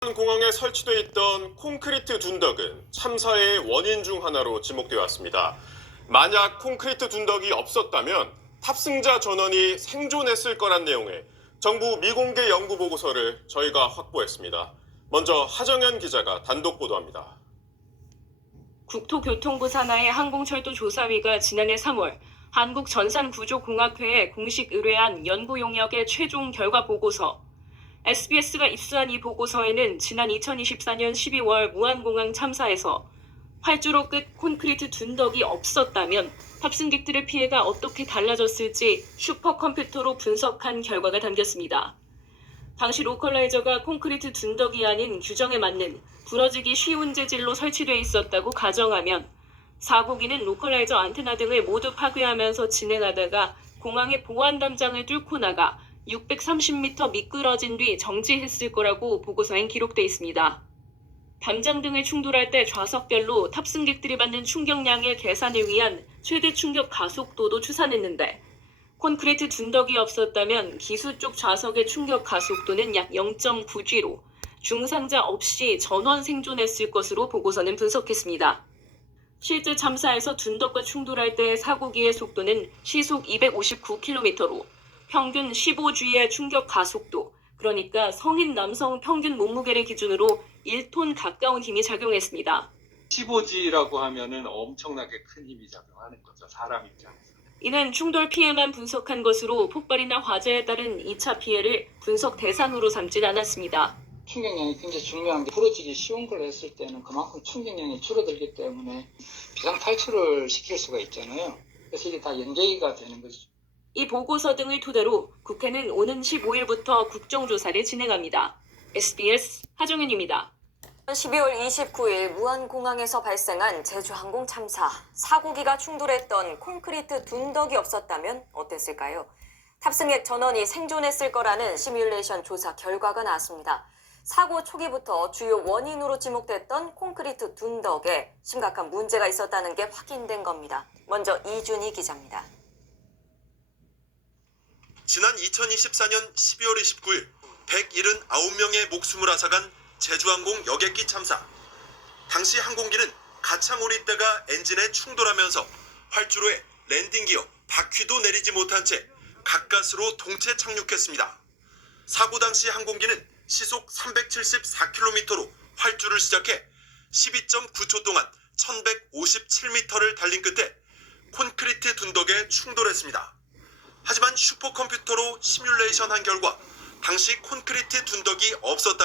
공항에 설치돼 있던 콘크리트 둔덕은 참사의 원인 중 하나로 지목되어 왔습니다. 만약 콘크리트 둔덕이 없었다면 탑승자 전원이 생존했을 거란 내용의 정부 미공개 연구 보고서를 저희가 확보했습니다. 먼저 하정현 기자가 단독 보도합니다. 국토교통부 산하의 항공철도조사위가 지난해 3월 한국전산구조공학회에 공식 의뢰한 연구 용역의 최종 결과 보고서, SBS가 입수한 이 보고서에는 지난 2024년 12월 무안공항 참사에서 활주로 끝 콘크리트 둔덕이 없었다면 탑승객들의 피해가 어떻게 달라졌을지 슈퍼컴퓨터로 분석한 결과가 담겼습니다. 당시 로컬라이저가 콘크리트 둔덕이 아닌 규정에 맞는 부러지기 쉬운 재질로 설치돼 있었다고 가정하면 사고기는 로컬라이저 안테나 등을 모두 파괴하면서 진행하다가 공항의 보안 담장을 뚫고 나가 630m 미끄러진 뒤 정지했을 거라고 보고서엔 기록돼 있습니다. 담장 등을 충돌할 때 좌석별로 탑승객들이 받는 충격량의 계산을 위한 최대 충격 가속도도 추산했는데, 콘크리트 둔덕이 없었다면 기수 쪽 좌석의 충격 가속도는 약 0.9G로 중상자 없이 전원 생존했을 것으로 보고서는 분석했습니다. 실제 참사에서 둔덕과 충돌할 때의 사고기의 속도는 시속 259km로 평균 15G의 충격 가속도, 그러니까 성인 남성 평균 몸무게를 기준으로 1톤 가까운 힘이 작용했습니다. 15G라고 하면은 엄청나게 큰 힘이 작용하는 거죠, 사람 입장에서. 이는 충돌 피해만 분석한 것으로 폭발이나 화재에 따른 2차 피해를 분석 대상으로 삼진 않았습니다. 충격량이 굉장히 중요한 게, 부러지기 쉬운 걸 했을 때는 그만큼 충격량이 줄어들기 때문에 비상 탈출을 시킬 수가 있잖아요. 그래서 이게 다 연계가 되는 거죠. 이 보고서 등을 토대로 국회는 오는 15일부터 국정조사를 진행합니다. SBS 하정현입니다. 12월 29일 무안공항에서 발생한 제주항공 참사. 사고기가 충돌했던 콘크리트 둔덕이 없었다면 어땠을까요? 탑승객 전원이 생존했을 거라는 시뮬레이션 조사 결과가 나왔습니다. 사고 초기부터 주요 원인으로 지목됐던 콘크리트 둔덕에 심각한 문제가 있었다는 게 확인된 겁니다. 먼저 이준희 기자입니다. 지난 2024년 12월 29일 179명의 목숨을 앗아간 제주항공 여객기 참사. 당시 항공기는 가창 오립대가 엔진에 충돌하면서 활주로에 랜딩기어 바퀴도 내리지 못한 채 가까스로 동체 착륙했습니다. 사고 당시 항공기는 시속 374km로 활주를 시작해 12.9초 동안 1157m를 달린 끝에 콘크리트 둔덕에 충돌했습니다. 하지만 슈퍼컴퓨터로 시뮬레이션한 결과 당시 콘크리트 둔덕이 없었다면